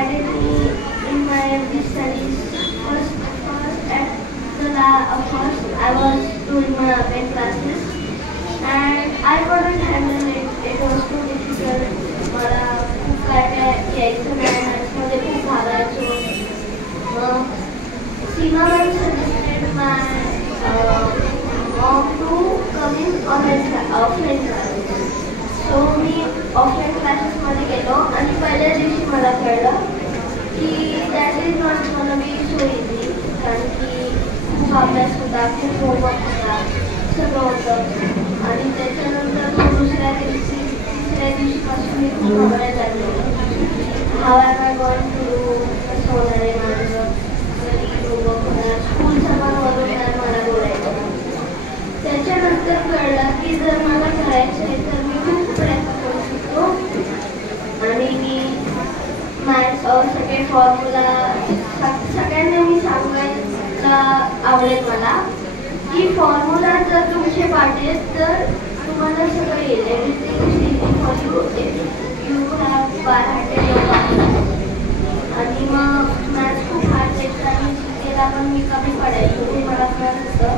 guided me in my every studies. First at first I was doing my append classes and I couldn't handle it. It was too difficult. मला खूप काय यायचं नाही, मॅथ्समध्ये खूप घालायचो. Seema ma'am suggested my mom to come in offline classes. So मी offline classes मध्ये गेलो आणि पहिल्या दिवशी मला कळलं की that is not gonna be so easy, कारण की खूप अभ्यास होता, खूप होमवर्क होता, सगळं होतं. आणि त्याच्यानंतर दुसऱ्या दिवशीपासून मी खूप घाबरायला लागले. How am I going to do, कसं होणार आहे माझं, कधी होमवर्क होणार, स्कूलचं पण वगैरे मला बोलायचं. त्याच्यानंतर कळलं की जर मला करायचं आहे तर मी खूप प्रयत्न करू शकतो. आणि मी मॅथ्स सगळे फॉर्म्युला सगळ्यांना मी सांगायला आवडेल मला की फॉर्म्युला जर तुमचे पाठेत तर तुम्हाला सगळं येईल. Everything for you if you have by handed. आणि मग मॅथ्स खूप हार्ड द्यायचं आणि जीकेला पण मी कमी पडायचो, हे मला कळत होतं.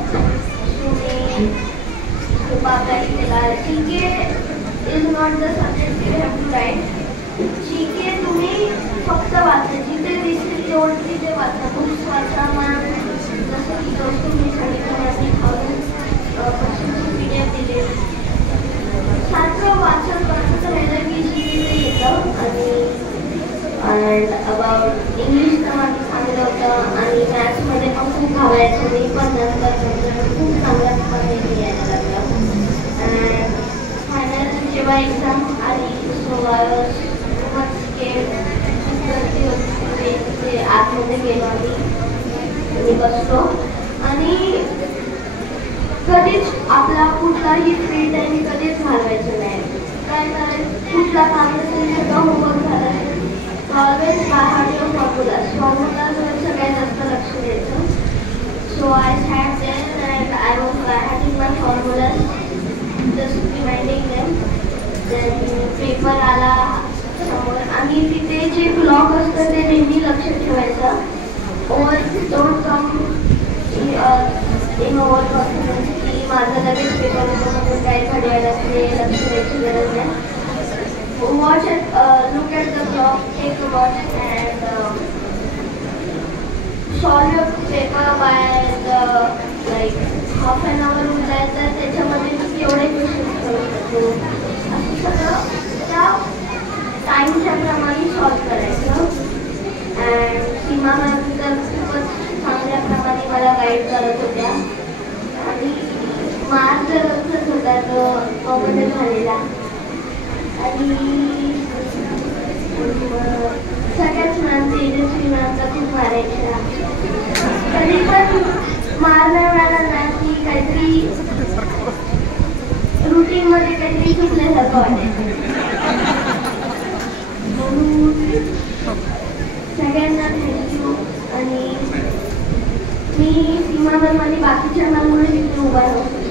तुम्ही खूप अभ्यास केला. GK is not the subject you have to write. GK तुम्ही फक्त वाचा, जिथे दिसेल तेवढं तिथे वाचा, बुक्स वाचा. मॅम जसं की तुम्ही सांगितलं आणि 1000% PDF दिले, सारखं वाचत राहिलं की जीके येतं. आणि अबाउट इंग्लिश तर माझं चांगलं होतं आणि मॅथ्समध्ये पण खूप घालायचं मी, पण नंतर खूप चांगल्या प्रकारे यायला लागलं. अँड फायनल जेव्हा एक्झाम आली so I was much scared. गर्दी होती तिथे आतमध्ये गेलो आम्ही बसलो आणि कधीच आपला कुठलाही फ्री टाईम कधीच घालवायचं नाही. काय करायचं, कुठला काम नसेल सगळं होमवर्क झालं ऑलवेज बाय हार्ट युअर फॉर्म्युलाजवर सगळ्यात जास्त लक्ष द्यायचं. So I sat there and I was by hearting my formulas, just reminding them. Then paper आला समोर आणि तिथे जे ब्लॉक असतं ते नेहमी लक्ष ठेवायचं. Over don't come in over confidence की माझं लगेच पेपर होतो म्हणून काही घड्याळाकडे लक्ष द्यायची गरज नाही. Watch it, look at the clock, take a watch and solve your paper by the half an hour होऊन जायचं. त्याच्यामध्ये तुम्ही एवढे क्वेश्चन्स करू शकतो. असं सगळं त्या टाईमच्या प्रमाणे सॉल्व करायचं. अँड सीमा मॅम तर खूपच चांगल्या प्रमाणे मला गाईड करत होत्या आणि मार्क जर असत होता तो कॉमन झालेला. आणि सगळ्याच मॅम तेजस्वी मॅमचा खूप मारायचा. कधी पण मार नाही मिळाला ना की काहीतरी रुटीनमध्ये काहीतरी चुकल्यासारखं वाटायचं. म्हणून सगळ्यांना थँक्यू. आणि मी सीमा मॅम आणि बाकीच्या मॅममुळे तिथे उभा राहतो.